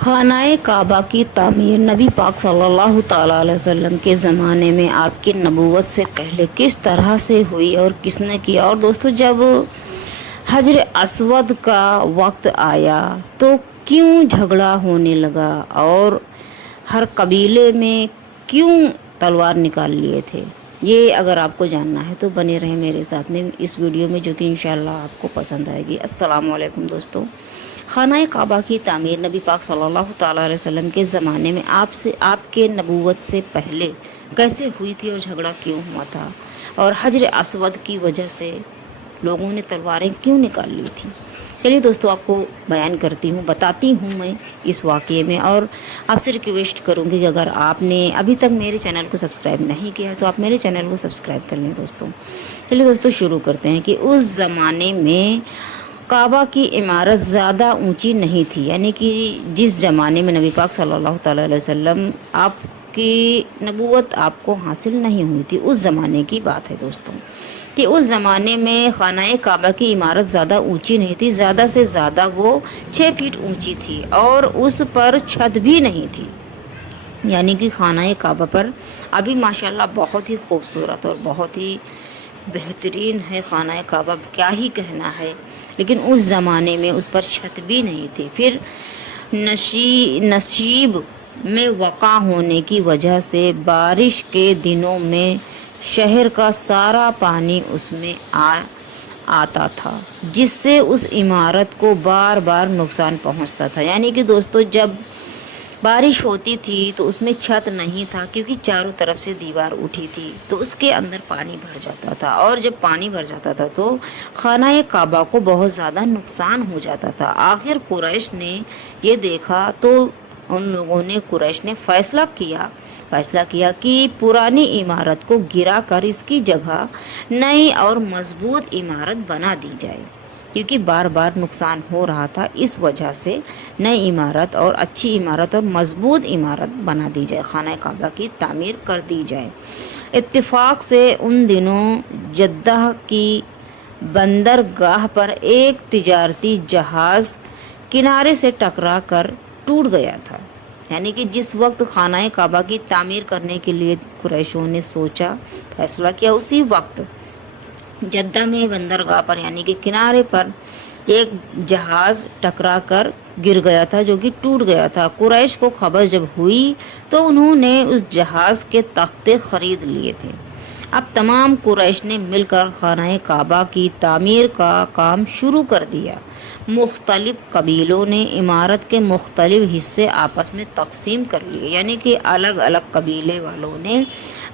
खानाए काबा की तामीर नबी पाक सल्लल्लाहु ताला अलैहि वसल्लम के ज़माने में आपकी नबूवत से पहले किस तरह से हुई और किसने किया। और दोस्तों, जब हजर अस्वद का वक्त आया तो क्यों झगड़ा होने लगा और हर कबीले में क्यों तलवार निकाल लिए थे, ये अगर आपको जानना है तो बने रहें मेरे साथ में इस वीडियो में, जो कि इंशाल्लाह आपको पसंद आएगी। अस्सलाम वालेकुम दोस्तों। खाना काबा की तामीर नबी पाक सल्लल्लाहु ताला अलैहि वसल्लम के ज़माने में आपके नबूवत से पहले कैसे हुई थी और झगड़ा क्यों हुआ था, और हजर अस्वद की वजह से लोगों ने तलवारें क्यों निकाल ली थी। चलिए दोस्तों, आपको बयान करती हूँ, बताती हूँ मैं इस वाक़ये में। और आपसे रिक्वेस्ट करूँगी कि अगर आपने अभी तक मेरे चैनल को सब्सक्राइब नहीं किया तो आप मेरे चैनल को सब्सक्राइब कर लें दोस्तों। चलिए दोस्तों, शुरू करते हैं कि उस ज़माने में काबा की इमारत ज़्यादा ऊंची नहीं थी, यानी कि जिस ज़माने में नबी पाक सल्लल्लाहु अलैहि वसल्लम आपकी नबूवत आपको हासिल नहीं हुई थी, उस ज़माने की बात है दोस्तों, कि उस ज़माने में खानाए काबा की इमारत ज़्यादा ऊंची नहीं थी। ज़्यादा से ज़्यादा वो 6 फीट ऊंची थी और उस पर छत भी नहीं थी। यानी कि खानाए काबा पर अभी माशाल्लाह बहुत ही खूबसूरत और बहुत ही बेहतरीन है खाना काबा, क्या ही कहना है। लेकिन उस ज़माने में उस पर छत भी नहीं थी। फिर नसीब में वक़ा होने की वजह से बारिश के दिनों में शहर का सारा पानी उसमें आता था, जिससे उस इमारत को बार बार नुकसान पहुंचता था। यानी कि दोस्तों, जब बारिश होती थी तो उसमें छत नहीं था, क्योंकि चारों तरफ से दीवार उठी थी, तो उसके अंदर पानी भर जाता था। और जब पानी भर जाता था तो खानाए काबा को बहुत ज़्यादा नुकसान हो जाता था। आखिर कुरैश ने ये देखा तो कुरैश ने फैसला किया कि पुरानी इमारत को गिरा कर इसकी जगह नई और मजबूत इमारत बना दी जाए, क्योंकि बार बार नुकसान हो रहा था। इस वजह से नई इमारत और अच्छी इमारत और मजबूत इमारत बना दी जाए, खाना काबा की तामीर कर दी जाए। इत्तेफाक से उन दिनों जद्दा की बंदरगाह पर एक तिजारती जहाज़ किनारे से टकरा कर टूट गया था। यानी कि जिस वक्त खाना काबा की तामीर करने के लिए कुरैशों ने फैसला किया, उसी वक्त जद्दा में बंदरगाह पर यानी कि किनारे पर एक जहाज़ टकरा कर गिर गया था, जो कि टूट गया था। कुरैश को खबर जब हुई तो उन्होंने उस जहाज़ के तख्ते खरीद लिए थे। अब तमाम कुरैश ने मिलकर खाना काबा की तामीर का काम शुरू कर दिया। मुख्तलिफ कबीलों ने इमारत के मुख्तलिफ हिस्से आपस में तकसीम कर लिए, यानी कि अलग अलग कबीले वालों ने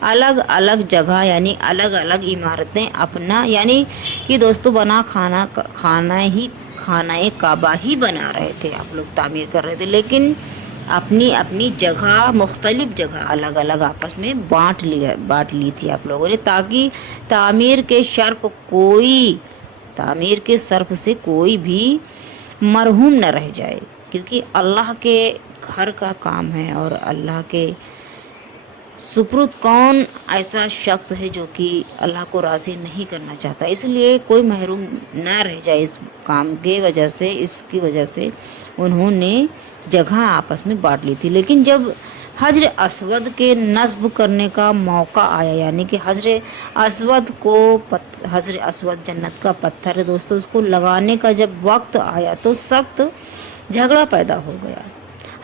अलग अलग जगह यानी अलग अलग इमारतें अपना, यानी कि दोस्तों खानाए काबा ही बना रहे थे, आप लोग तामीर कर रहे थे, लेकिन अपनी अपनी जगह मुख्तलिफ जगह अलग अलग आपस में बांट ली थी आप लोगों ने, ताकि तामीर के सर्फ से कोई भी मरहूम न रह जाए, क्योंकि अल्लाह के घर का काम है और अल्लाह के सुपुर्द कौन ऐसा शख्स है जो कि अल्लाह को राज़ी नहीं करना चाहता। इसलिए कोई महरूम न रह जाए इस काम के वजह से, इसकी वजह से उन्होंने जगह आपस में बांट ली थी। लेकिन जब हजर अस्वद के नस्ब करने का मौका आया, यानी कि हजर अस्वद जन्नत का पत्थर है दोस्तों, उसको लगाने का जब वक्त आया तो सख्त झगड़ा पैदा हो गया।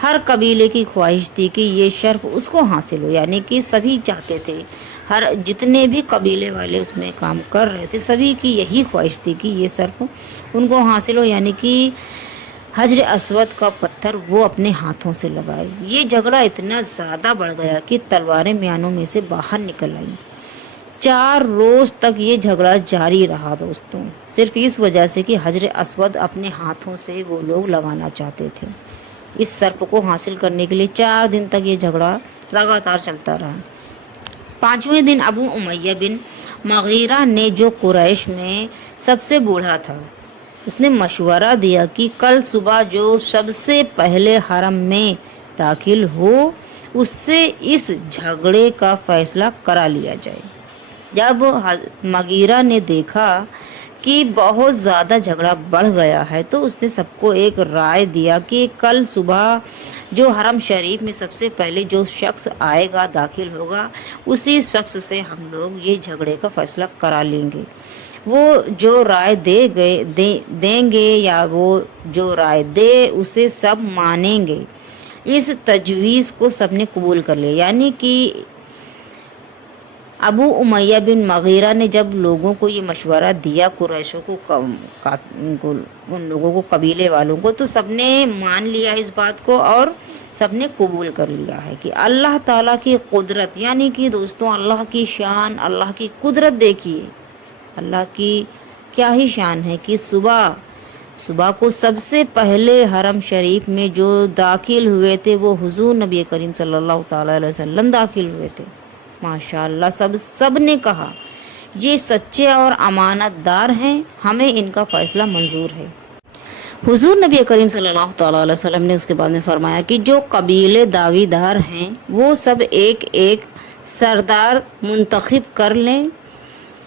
हर कबीले की ख्वाहिश थी कि ये शर्फ उसको हासिल हो, यानी कि सभी चाहते थे, हर जितने भी कबीले वाले उसमें काम कर रहे थे सभी की यही ख्वाहिश थी कि ये शर्फ उनको हासिल हो, यानी कि हजर अस्वद का पत्थर वो अपने हाथों से लगाए। ये झगड़ा इतना ज़्यादा बढ़ गया कि तलवारें म्यानों में से बाहर निकल आई। 4 रोज़ तक ये झगड़ा जारी रहा दोस्तों, सिर्फ इस वजह से कि हजर अस्वद अपने हाथों से वो लोग लगाना चाहते थे। इस सर्प को हासिल करने के लिए 4 दिन तक ये झगड़ा लगातार चलता रहा। 5वें दिन अबू उमैया बिन मगीरा ने, जो कुरैश में सबसे बूढ़ा था, उसने मशवरा दिया कि कल सुबह जो सबसे पहले हरम में दाखिल हो उससे इस झगड़े का फैसला करा लिया जाए। जब मगीरा ने देखा کہ بہت زیادہ جھگڑا بڑھ گیا ہے، تو اس نے سب کو ایک رائے دیا کہ کل صبح جو حرم شریف میں سب سے پہلے جو شخص آئے گا، داخل ہوگا، اسی شخص سے ہم لوگ یہ جھگڑے کا فیصلہ کرا لیں گے۔ وہ جو رائے دیں گے یا وہ جو رائے دے اسے سب مانیں گے۔ اس تجویز کو سب نے قبول کر لیا، یعنی کہ ابو امیہ بن مغیرہ نے جب لوگوں کو یہ مشورہ دیا، قریشوں کو، ان لوگوں کو، قبیلے والوں کو، تو سب نے مان لیا اس بات کو اور سب نے قبول کر لیا ہے کہ اللہ تعالیٰ کی قدرت، یعنی کہ دوستوں اللہ کی شان، اللہ کی قدرت دیکھیے، اللہ کی کیا ہی شان ہے کہ صبح کو سب سے پہلے حرم شریف میں جو داخل ہوئے تھے وہ حضور نبی کریم صلی اللہ تعالیٰ علیہ وسلم داخل ہوئے تھے۔ ماشاءاللہ سب نے کہا یہ سچے اور امانت دار ہیں، ہمیں ان کا فیصلہ منظور ہے۔ حضور نبی کریم صلی اللہ تعالیٰ علیہ وسلم نے اس کے بعد میں فرمایا کہ جو قبیلے دعوی دار ہیں وہ سب ایک ایک سردار منتخب کر لیں،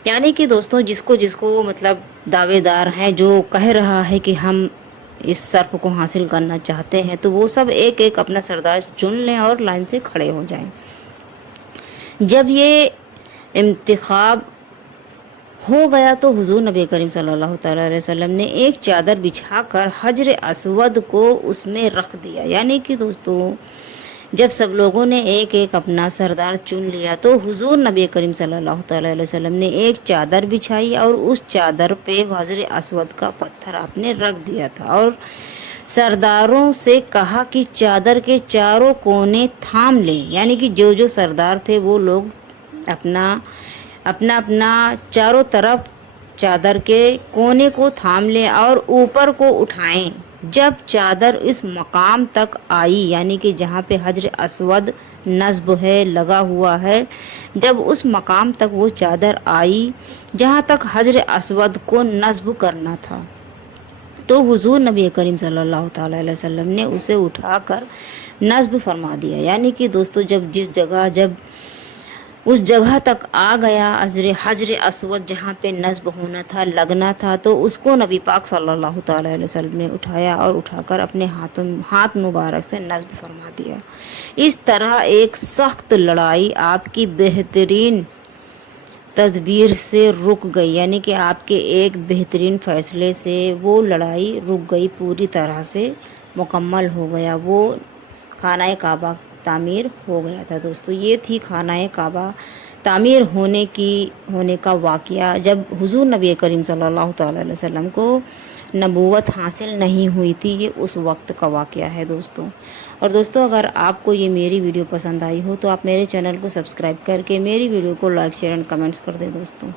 یعنی کہ دوستوں جس کو مطلب دعوے دار ہیں، جو کہہ رہا ہے کہ ہم اس صرف کو حاصل کرنا چاہتے ہیں، تو وہ سب ایک ایک اپنا سردار چن لیں اور لائن سے کھڑے ہو جائیں۔ جب یہ انتخاب ہو گیا تو حضور نبی کریم صلی اللہ تعالیٰ علیہ وسلم نے ایک چادر بچھا کر حجر اسود کو اس میں رکھ دیا، یعنی کہ دوستوں جب سب لوگوں نے ایک ایک اپنا سردار چن لیا تو حضور نبی کریم صلی اللہ تعالیٰ علیہ وسلم نے ایک چادر بچھائی اور اس چادر پہ حجر اسود کا پتھر آپ نے رکھ دیا تھا اور سرداروں سے کہا کہ چادر کے چاروں کونے تھام لیں، یعنی کہ جو سردار تھے وہ لوگ اپنا چاروں طرف چادر کے کونے کو تھام لیں اور اوپر کو اٹھائیں۔ جب چادر اس مقام تک آئی، یعنی کہ جہاں پہ حجر اسود نصب ہے، لگا ہوا ہے، جب اس مقام تک وہ چادر آئی جہاں تک حجر اسود کو نصب کرنا تھا، تو حضور نبی کریم صلی اللہ تعالیٰ علیہ وسلم نے اسے اٹھا کر نصب فرما دیا، یعنی کہ دوستو جب اس جگہ تک آ گیا حجر اسود جہاں پہ نصب ہونا تھا، لگنا تھا، تو اس کو نبی پاک صلی اللہ تعالیٰ علیہ وسلم نے اٹھایا اور اٹھا کر اپنے ہاتھ مبارک سے نصب فرما دیا۔ اس طرح ایک سخت لڑائی آپ کی بہترین تدبیر سے رک گئی، یعنی کہ آپ کے ایک بہترین فیصلے سے وہ لڑائی رک گئی، پوری طرح سے مکمل ہو گیا، وہ خانہ کعبہ تعمیر ہو گیا تھا۔ دوستو یہ تھی خانہ کعبہ تعمیر ہونے کا واقعہ جب حضور نبی کریم صلی اللہ تعالیٰ علیہ وسلم کو نبوت حاصل نہیں ہوئی تھی، یہ اس وقت کا واقعہ ہے دوستوں۔ اور دوستو اگر آپ کو یہ میری ویڈیو پسند آئی ہو تو آپ میرے چینل کو سبسکرائب کر کے میری ویڈیو کو لائک، شیئر اینڈ کمنٹس کر دیں دوستوں۔